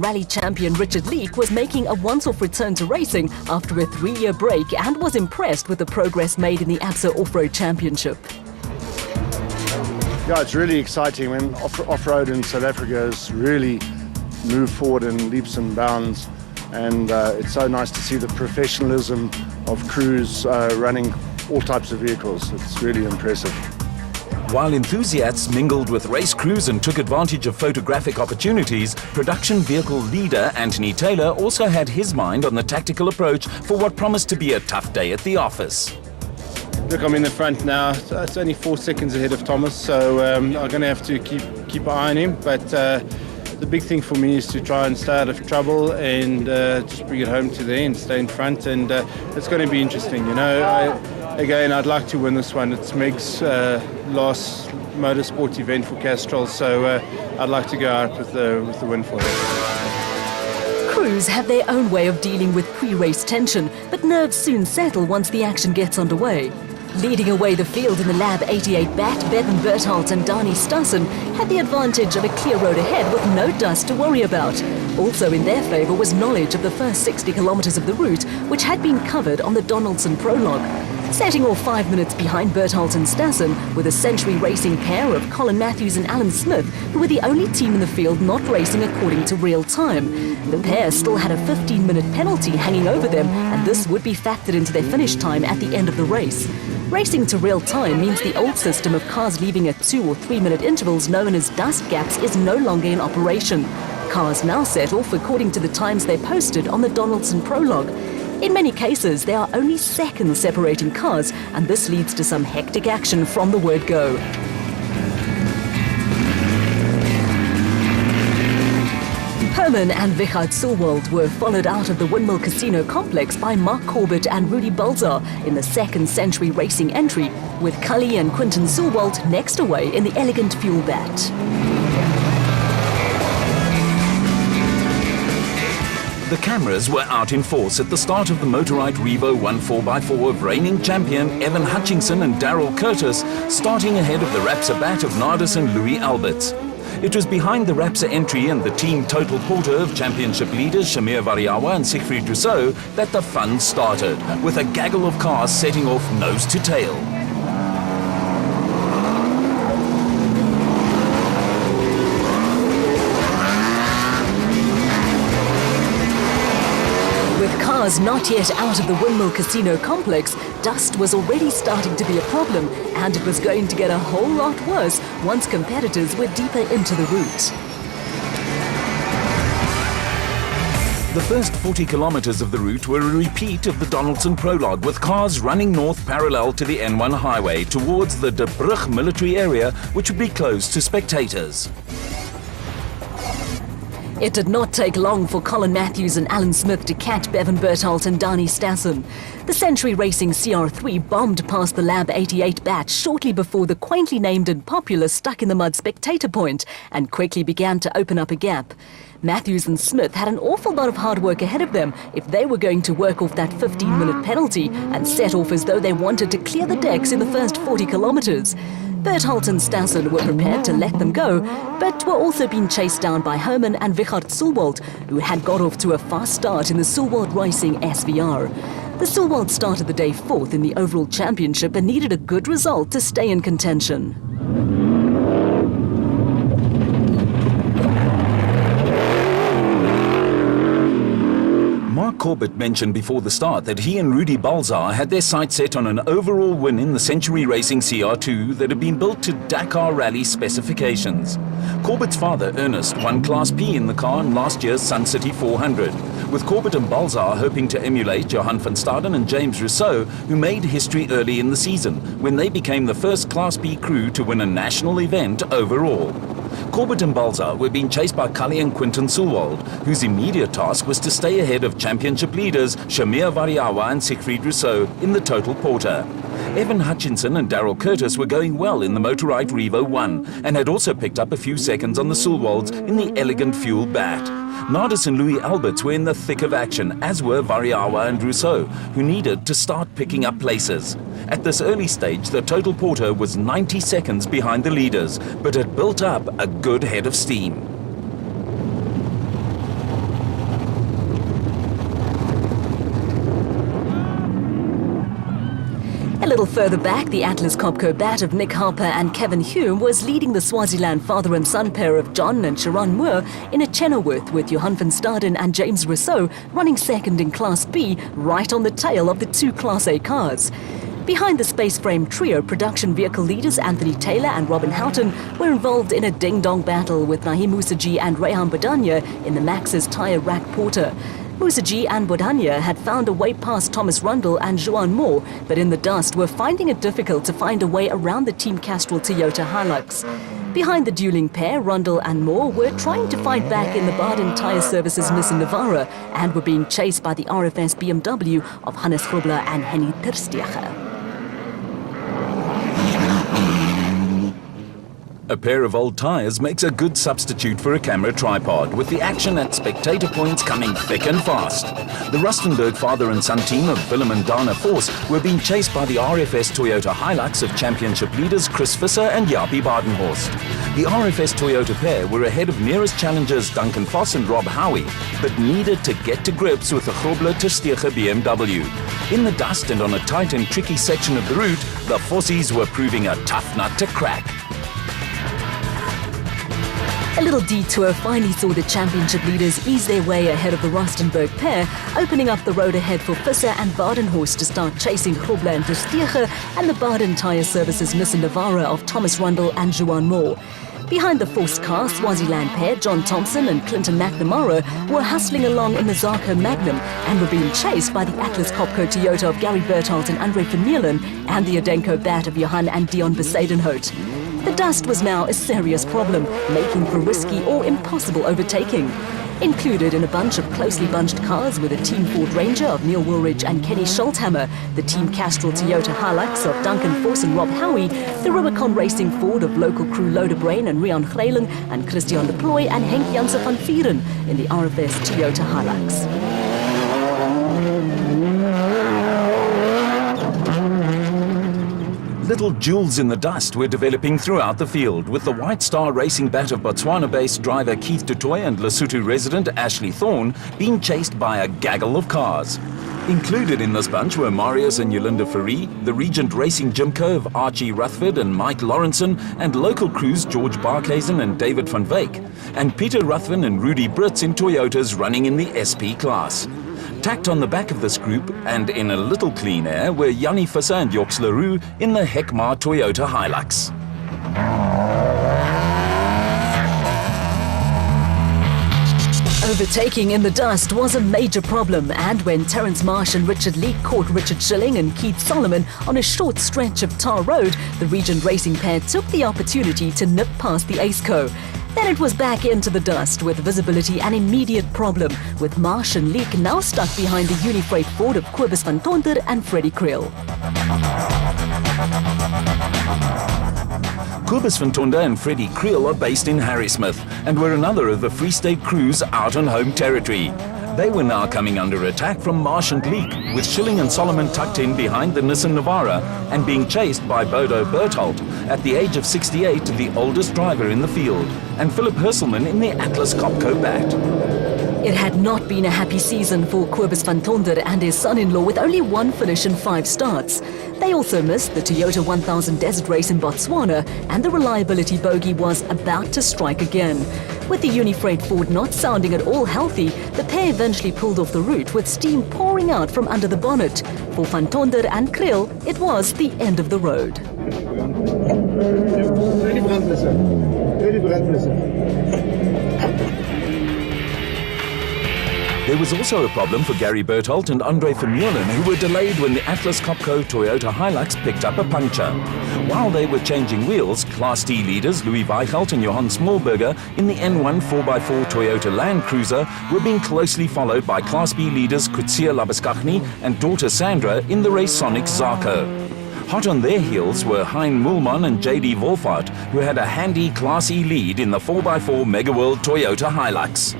Rally champion Richard Leek was making a once-off return to racing after a 3-year break and was impressed with the progress made in the ABSA Off-Road Championship. Yeah, it's really exciting when off-road in South Africa has really moved forward in leaps and bounds, and it's so nice to see the professionalism of crews running all types of vehicles. It's really impressive. While enthusiasts mingled with race crews and took advantage of photographic opportunities, production vehicle leader Anthony Taylor also had his mind on the tactical approach for what promised to be a tough day at the office. Look, I'm in the front now. It's only 4 seconds ahead of Thomas, so I'm going to have to keep an eye on him. But the big thing for me is to try and stay out of trouble and just bring it home to the end, stay in front, and it's going to be interesting. You know, again, I'd like to win this one. It's Meg's last motorsport event for Castrol, so I'd like to go out with the win for her. Crews have their own way of dealing with pre-race tension, but nerves soon settle once the action gets underway. Leading away the field in the Lab 88 bat, Bevan Bertholdt and Dani Stassen had the advantage of a clear road ahead with no dust to worry about. Also in their favour was knowledge of the first 60 kilometres of the route, which had been covered on the Donaldson prologue. Setting off 5 minutes behind Bertholdt and Stassen with a Century Racing pair of Colin Matthews and Alan Smith, who were the only team in the field not racing according to real time. The pair still had a 15-minute penalty hanging over them, and this would be factored into their finish time at the end of the race. Racing to real time means the old system of cars leaving at 2 or 3 minute intervals known as dust gaps is no longer in operation. Cars now set off according to the times they posted on the Donaldson prologue. In many cases, there are only seconds separating cars, and this leads to some hectic action from the word go. Herman and Wichard Sulwald were followed out of the Windmill Casino complex by Mark Corbett and Rudy Balzar in the second Century Racing entry, with Cully and Quinton Sulwald next away in the Elegant Fuel Bat. The cameras were out in force at the start of the Motorite Revo 1 4x4 of reigning champion Evan Hutchinson and Daryl Curtis, starting ahead of the Rapsa bat of Nardis and Louis Alberts. It was behind the Rapsa entry and the team total porter of championship leaders Shamir Variawa and Siegfried Rousseau that the fun started, with a gaggle of cars setting off nose to tail. Cars not yet out of the Windmill Casino complex, dust was already starting to be a problem, and it was going to get a whole lot worse once competitors were deeper into the route. The first 40 kilometers of the route were a repeat of the Donaldson prologue, with cars running north parallel to the N1 highway towards the De Brugge military area, which would be closed to spectators. It did not take long for Colin Matthews and Alan Smith to catch Bevan Bertholdt and Dani Stassen. The Century Racing CR3 bombed past the Lab 88 bat shortly before the quaintly named and popular Stuck in the Mud spectator point, and quickly began to open up a gap. Matthews and Smith had an awful lot of hard work ahead of them if they were going to work off that 15-minute penalty and set off as though they wanted to clear the decks in the first 40 kilometers. Bertholdt and Stassen were prepared to let them go, but were also being chased down by Herman and Wichard Sulwald, who had got off to a fast start in the Sulwald Racing SVR. The Sulwald started the day 4th in the overall championship and needed a good result to stay in contention. Mark Corbett mentioned before the start that he and Rudy Balzar had their sights set on an overall win in the Century Racing CR2 that had been built to Dakar Rally specifications. Corbett's father, Ernest, won Class P in the car in last year's Sun City 400, with Corbett and Balzar hoping to emulate Johan van Staden and James Rousseau, who made history early in the season, when they became the first Class B crew to win a national event overall. Corbett and Balzar were being chased by Cully and Quinton Sulwald, whose immediate task was to stay ahead of championship leaders Shamir Variawa and Siegfried Rousseau in the total porter. Evan Hutchinson and Daryl Curtis were going well in the Motorite Revo 1 and had also picked up a few seconds on the Sulwalds in the Elegant Fuel Bat. Nardis and Louis Alberts were in the thick of action, as were Variawa and Rousseau, who needed to start picking up places. At this early stage, the total porter was 90 seconds behind the leaders, but had built up a good head of steam. little further back, the Atlas Copco bat of Nick Harper and Kevin Hume was leading the Swaziland father and son pair of John and Sharon Moore in a Chenoweth, with Johan van Staden and James Rousseau running second in Class B, right on the tail of the two Class A cars. Behind the space frame trio, production vehicle leaders Anthony Taylor and Robin Houghton were involved in a ding-dong battle with Naheem Musaji and Rehan Bodanya in the Max's tyre rack porter. Musaji and Bodanya had found a way past Thomas Rundle and Juan Moore, but in the dust were finding it difficult to find a way around the Team Castrol Toyota Hilux. Behind the dueling pair, Rundle and Moore were trying to fight back in the Baden Tyre Services Nissan Navara and were being chased by the RFS BMW of Hannes Grobler and Henny Terstieger. A pair of old tyres makes a good substitute for a camera tripod, with the action at spectator points coming thick and fast. The Rustenburg father and son team of Willem and Dana Force were being chased by the RFS Toyota Hilux of championship leaders Chris Visser and Jaapie Badenhorst. The RFS Toyota pair were ahead of nearest challengers Duncan Foss and Rob Howie, but needed to get to grips with the Grobler Terstieger BMW. In the dust and on a tight and tricky section of the route, the Fossies were proving a tough nut to crack. A little detour finally saw the championship leaders ease their way ahead of the Rustenburg pair, opening up the road ahead for Visser and Badenhorst to start chasing Grobler and Terstieger and the Baden Tyre Services Nissan Navara of Thomas Rundle and Juan Moore. Behind the forced car, Swaziland pair John Thompson and Clinton McNamara were hustling along in the Zarko Magnum and were being chased by the Atlas Copco Toyota of Gary Berthold and Andre Vermeulen and the Adenko bat of Johan and Dion Besadenhout. The dust was now a serious problem, making for risky or impossible overtaking. Included in a bunch of closely bunched cars were the Team Ford Ranger of Neil Woolridge and Kenny Scholthammer, the Team Castrol Toyota Hilux of Duncan Force and Rob Howie, the Rubicon Racing Ford of local crew Loder Brain and Rian Greyling, and Christian de Ploy and Henk Janssen van Vieren in the RFS Toyota Hilux. Little jewels in the dust were developing throughout the field, with the White Star Racing bat of Botswana-based driver Keith du Toit and Lesotho resident Ashley Thorne being chased by a gaggle of cars. Included in this bunch were Marius and Yolinda Ferrie, the Regent Racing Jimco of Archie Rutherford and Mike Lawrenson, and local crews George Barkhuizen and David van Wyk, and Peter Ruthven and Rudy Brits in Toyotas running in the SP class. Tacked on the back of this group, and in a little clean air, were Jannie Visser and Joks Leroux in the Hekmar Toyota Hilux. Overtaking in the dust was a major problem, and when Terence Marsh and Richard Leake caught Richard Schilling and Keith Solomon on a short stretch of tar road, the Regent Racing pair took the opportunity to nip past the ACECO. Then it was back into the dust, with visibility an immediate problem, with Marsh and Leake now stuck behind the Unifreight Ford of Kobus van Tonder and Freddie Creel. Kobus van Tonder and Freddie Creel are based in Harrismith and were another of the Free State crews out on home territory. They were now coming under attack from Marsh and Leake, with Schilling and Solomon tucked in behind the Nissan Navara and being chased by Bodo Berthold, at the age of 68 the oldest driver in the field, and Philip Hurselman in the Atlas Copco bat. It had not been a happy season for Kobus van Tonder and his son-in-law, with only one finish and 5 starts. They also missed the Toyota 1000 Desert Race in Botswana, and the reliability bogey was about to strike again. With the Unifreight Ford not sounding at all healthy, the pair eventually pulled off the route with steam pouring out from under the bonnet. For van Tonder and Creel, it was the end of the road. There was also a problem for Gary Berthold and Andre Vermeulen, who were delayed when the Atlas Copco Toyota Hilux picked up a puncture. While they were changing wheels, Class D leaders Louis Weichelt and Johann Smallberger in the N1 4x4 Toyota Land Cruiser were being closely followed by Class B leaders Kutsia Labuskaghni and daughter Sandra in the Raysonic Zarko. Hot on their heels were Hein Moolman and J.D. Wolfhard, who had a handy Class E lead in the 4x4 Megaworld Toyota Hilux.